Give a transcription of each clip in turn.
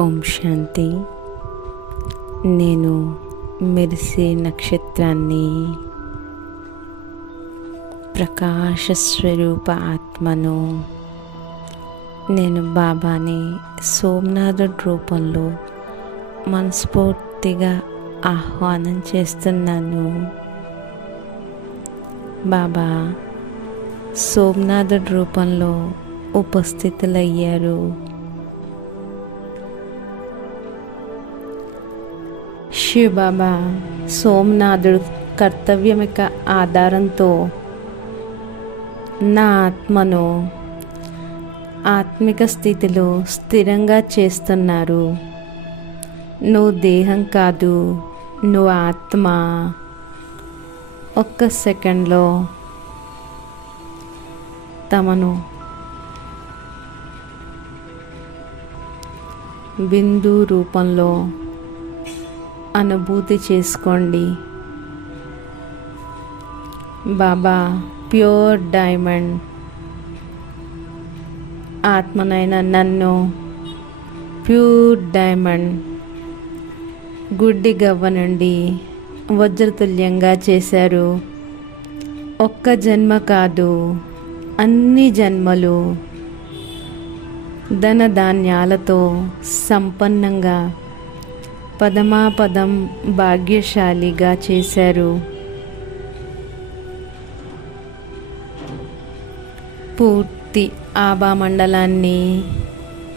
ఓం శాంతి. నేను మెరిసే నక్షత్రాన్ని ప్రకాశ స్వరూప ఆత్మను నేను బాబాని సోమనాథుడి రూపంలో మనస్ఫూర్తిగా ఆహ్వానం చేస్తున్నాను. బాబా సోమనాథుడి రూపంలో ఉపస్థితులయ్యారు. శివబాబా సోమనాథుడు కర్తవ్యం యొక్క ఆధారంతో నా ఆత్మను ఆత్మిక స్థితిలో స్థిరంగా చేస్తున్నారు. నువ్వు దేహం కాదు నువ్వు ఆత్మ. ఒక్క సెకండ్లో తమను బిందు రూపంలో అనుభూతి చేసుకోండి. Baba pure diamond. ఆత్మనైన నన్ను ప్యూర్ డైమండ్. గుడ్డి గవ్వ నుండి వజ్రతుల్యంగా చేశారు. ఒక్క జన్మ కాదు అన్ని జన్మలు ధన ధాన్యాలతో సంపన్నంగా పదమాపదం భాగ్యశాలిగా చేశారు. పూర్తి ఆభామండలాన్ని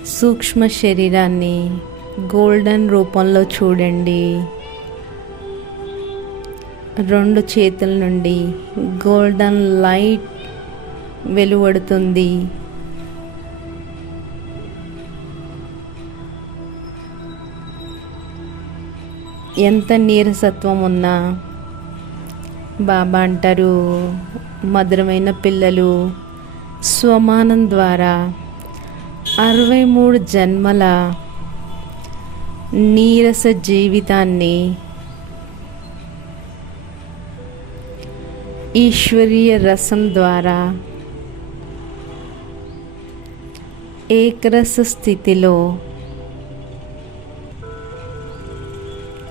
సూక్ష్మ శరీరాన్ని గోల్డెన్ రూపంలో చూడండి. రెండు చేతుల నుండి గోల్డెన్ లైట్ వెలువడుతుంది. ఎంత నీరసత్వం ఉన్నా బాబా అంటారు మధురమైన పిల్లలు స్వమానం ద్వారా అరవై మూడు జన్మల నీరస జీవితాన్ని ఈశ్వరీయ రసం ద్వారా ఏకరస స్థితిలో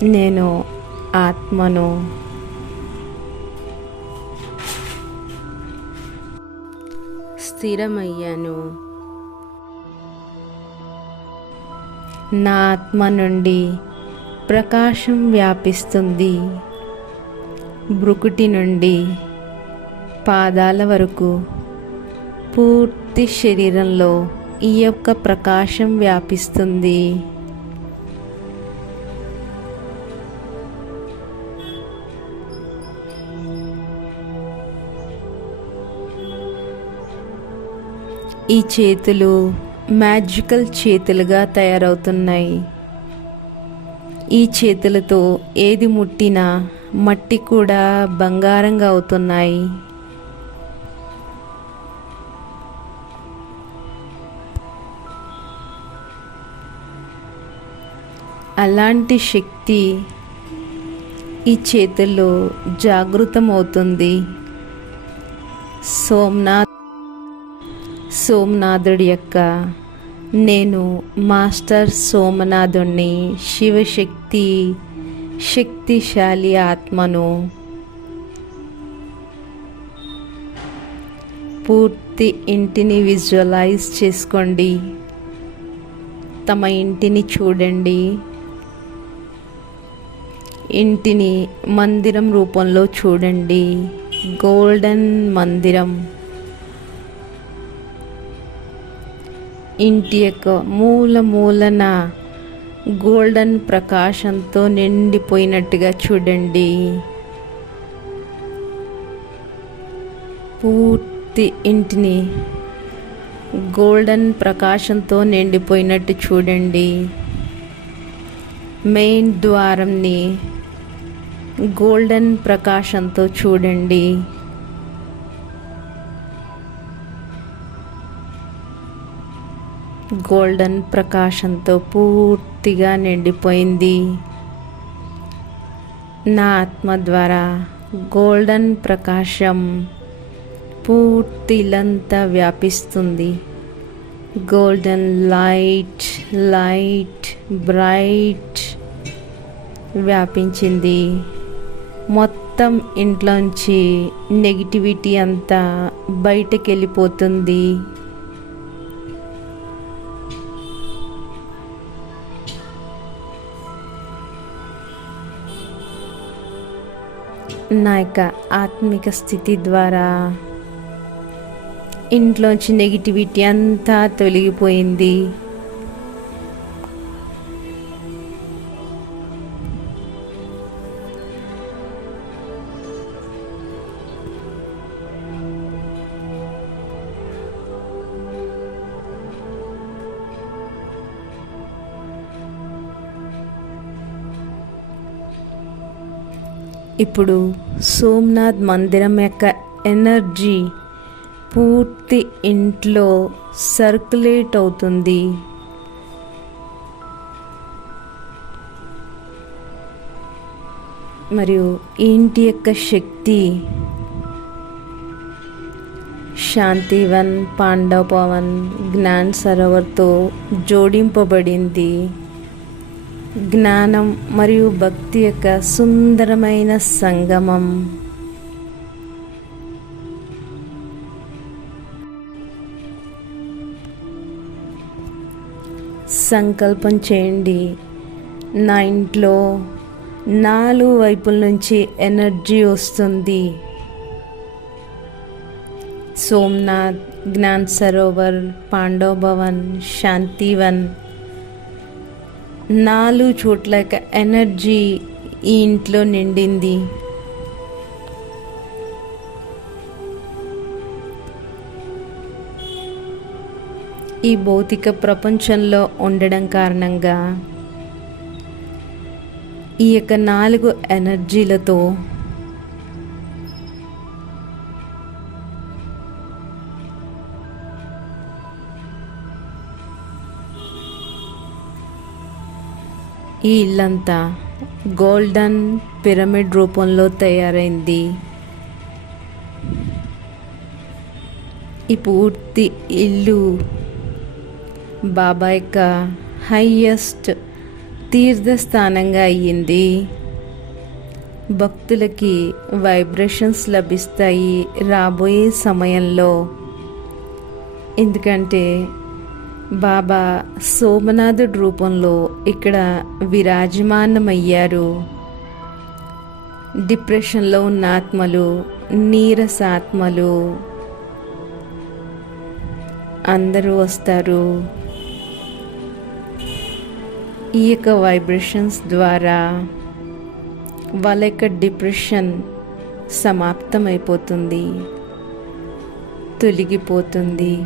నేను ఆత్మను స్థిరమయ్యాను. నా ఆత్మ నుండి ప్రకాశం వ్యాపిస్తుంది. బ్రుకుటి నుండి పాదాల వరకు పూర్తి శరీరంలో ఈ యొక్క ప్రకాశం వ్యాపిస్తుంది. ఈ చేతులు మ్యాజికల్ చేతులుగా తయారవుతున్నాయి. ఈ చేతులతో ఏది ముట్టినా మట్టి కూడా బంగారంగా అవుతున్నాయి. అలాంటి శక్తి ఈ చేతుల్లో జాగృతమవుతుంది. సోమనాథ్ సోమనాథుడి యొక్క నేను మాస్టర్ సోమనాథుణ్ణి శివశక్తి శక్తిశాలి ఆత్మను పూర్తి ఇంటిని విజువలైజ్ చేసుకోండి. తమ ఇంటిని చూడండి. ఇంటిని మందిరం రూపంలో చూడండి. గోల్డెన్ మందిరం. ఇంటి యొక్క మూల మూలన గోల్డెన్ ప్రకాశంతో నిండిపోయినట్టుగా చూడండి. పూర్తి ఇంటిని గోల్డెన్ ప్రకాశంతో నిండిపోయినట్టు చూడండి. మెయిన్ ద్వారంని గోల్డెన్ ప్రకాశంతో చూడండి. గోల్డెన్ ప్రకాశంతో పూర్తిగా నిండిపోయింది. నా ఆత్మ ద్వారా గోల్డెన్ ప్రకాశం పూర్తి ఇల్లంతా వ్యాపిస్తుంది. గోల్డెన్ లైట్ లైట్ బ్రైట్ వ్యాపించింది. మొత్తం ఇంట్లోంచి నెగిటివిటీ అంతా బయటకు వెళ్ళిపోతుంది నా యొక్క ఆత్మిక స్థితి ద్వారా ఇంట్లోంచి నెగిటివిటీ అంతా తొలగిపోయింది. ఇప్పుడు సోమనాథ్ మందిరం యొక్క ఎనర్జీ పూర్తి ఇంట్లో సర్క్యులేట్ అవుతుంది. మరియు ఇంటి యొక్క శక్తి శాంతివన్ పాండవ పవన్ జ్ఞాన్ సరోవర్తో జోడింపబడింది. జ్ఞానం మరియు భక్తి యొక్క సుందరమైన సంగమం. సంకల్పం చేయండి. నా ఇంట్లో నాలుగు వైపుల నుంచి ఎనర్జీ వస్తుంది. సోమనాథ్ జ్ఞాన్ సరోవర్ పాండవ భవన్ శాంతివన్. నాలుగు చోట్ల యొక్క ఎనర్జీ ఈ ఇంట్లో నిండింది. ఈ భౌతిక ప్రపంచంలో ఉండడం కారణంగా ఈ యొక్క నాలుగు ఎనర్జీలతో ఈ ఇల్లంతా గోల్డెన్ పిరమిడ్ రూపంలో తయారైంది. ఈ పూర్తి ఇల్లు బాబా యొక్క హయ్యెస్ట్ తీర్థస్థానంగా అయ్యింది. భక్తులకి వైబ్రేషన్స్ లభిస్తాయి రాబోయే సమయంలో. ఎందుకంటే బాబా సోమనాథుడి రూపంలో ఇక్కడ విరాజమానమయ్యారు. డిప్రెషన్లో ఉన్న ఆత్మలు నీరసాత్మలు అందరూ వస్తారు. ఈ యొక్క వైబ్రేషన్స్ ద్వారా వాళ్ళ యొక్క డిప్రెషన్ సమాప్తమైపోతుంది తొలగిపోతుంది.